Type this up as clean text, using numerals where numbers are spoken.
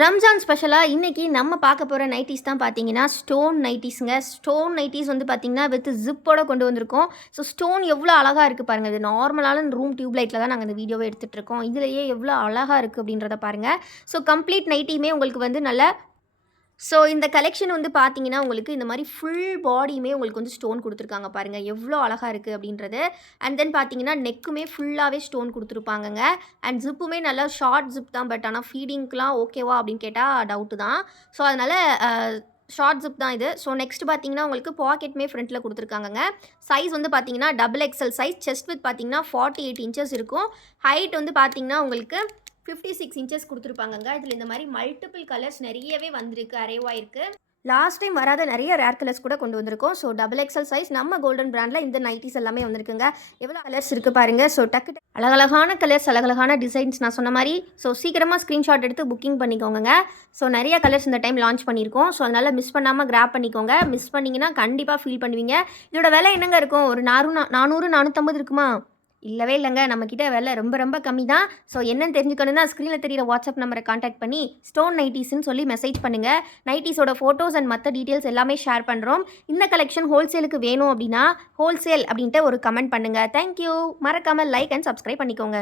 ரம்ஜான் ஸ்பெஷலாக இன்றைக்கி நம்ம பார்க்க போகிற நைட்டீஸ் தான் பார்த்தீங்கன்னா ஸ்டோன் நைட்டீஸுங்க. ஸ்டோன் நைட்டீஸ் வந்து பார்த்தீங்கன்னா வித் ஜிப்போட கொண்டு வந்திருக்கோம். ஸோ ஸ்டோன் எவ்வளோ அழகாக இருக்குது பாருங்கள். இது நார்மலான ரூம் டியூப் லைட்டில் தான் நாங்கள் இந்த வீடியோவை எடுத்துகிட்டு இருக்கோம். இதுலேயே எவ்வளோ அழகாக இருக்குது அப்படின்றத பாருங்கள். ஸோ கம்ப்ளீட் நைட்டியுமே உங்களுக்கு வந்து நல்ல இந்த கலெக்ஷன் வந்து பார்த்தீங்கன்னா, உங்களுக்கு இந்த மாரி ஃபுல் பாடியுமே உங்களுக்கு வந்து ஸ்டோன் குடுத்துருக்காங்க பாருங்க. எவ்ளோ அழகா இருக்கு அப்படின்றது. அண்ட் தென் பார்த்தீங்கன்னா, நெக்குமே ஃபுல்லாவே ஸ்டோன் குடுத்துருப்பாங்கங்க. அண்ட் ஜிப்புமே நல்லா ஷார்ட் ஜிப் தான். பட் ஆனா ஃபீடிங்க்குலாம் ஓகேவா அப்படின்னு கேட்டா டவுட்டு தான். ஸோ அதனால அ ஷார்ட் ஜிப் தான் இது. ஸோ நெக்ஸ்ட் பார்த்தீங்கன்னா, உங்களுக்கு பாக்கெட்டுமே ஃப்ரண்ட்ல குடுத்துருக்காங்கங்க. சைஸ் வந்து பார்த்தீங்கன்னா, double XL size. Chest width பார்த்தீங்கன்னா 48 இன்ச்சஸ் இருக்கும். ஹைட் வந்து பார்த்தீங்கன்னா, உங்களுக்கு 56 இன்ச்சஸ் குடுத்துருப்பாங்கங்க. இதில இந்த மாரி மல்டிபிள் கலர்ஸ் நெறையவே வந்திருக்கு, அரைவ் ஆயிருக்கு. லாஸ்ட் டைம் வராத நெறைய ரேர் கலர்ஸ் கூட கொண்டு வந்திருக்கோம். ஸோ டபுள் எக்ஸ்எல் சைஸ் நம்ம கோல்டன் பிராண்ட்ல இந்த நைட்டீஸ் எல்லாமே வந்திருக்குங்க. எவ்வளோ கலர்ஸ் இருக்கு பாருங்க. ஸோ அழகழகான கலர்ஸ், அழகழகான டிசைன்ஸ் நான் சொன்ன மாரி. ஸோ சீக்கிரமா ஸ்க்ரீன்ஷாட் எடுத்து புக்கிங் பண்ணிக்கோங்கங்க. ஸோ நெறைய கலர்ஸ் இந்த டைம் லான்ச் பண்ணியிருக்கோம். ஸோ அதனால மிஸ் பண்ணாம கிராப் பண்ணிக்கோங்க. மிஸ் பண்ணீங்கன்னா கண்டிப்பா ஃபீல் பண்ணுவீங்க. இதோட விலை என்னங்க இருக்கும்? ஒரு 400, 450 இருக்குமா? இல்லவே இல்லைங்க. நம்மக்கிட்ட விலை ரொம்ப ரொம்ப கம்மி தான். ஸோ என்னன்னு தெரிஞ்சுக்கணும்னா ஸ்க்ரீனில் தெரியிற வாட்ஸ்அப் நம்பரை காண்டாக்ட் பண்ணி ஸ்டோன் நைட்டீஸ்ன்னு சொல்லி மெசேஜ் பண்ணுங்கள். நைட்டீஸோட ஃபோட்டோஸ் அண்ட் மற்ற டீட்டெயில்ஸ் எல்லாமே ஷேர் பண்ணுறோம். இந்த கலெக்ஷன் ஹோல்சேலுக்கு வேணும் அப்படின்னா ஹோல்சேல் அப்படின்ட்டு ஒரு கமெண்ட் பண்ணுங்கள். தேங்க்யூ. மறக்காமல் லைக் அண்ட் சப்ஸ்கிரைப் பண்ணிக்கோங்க.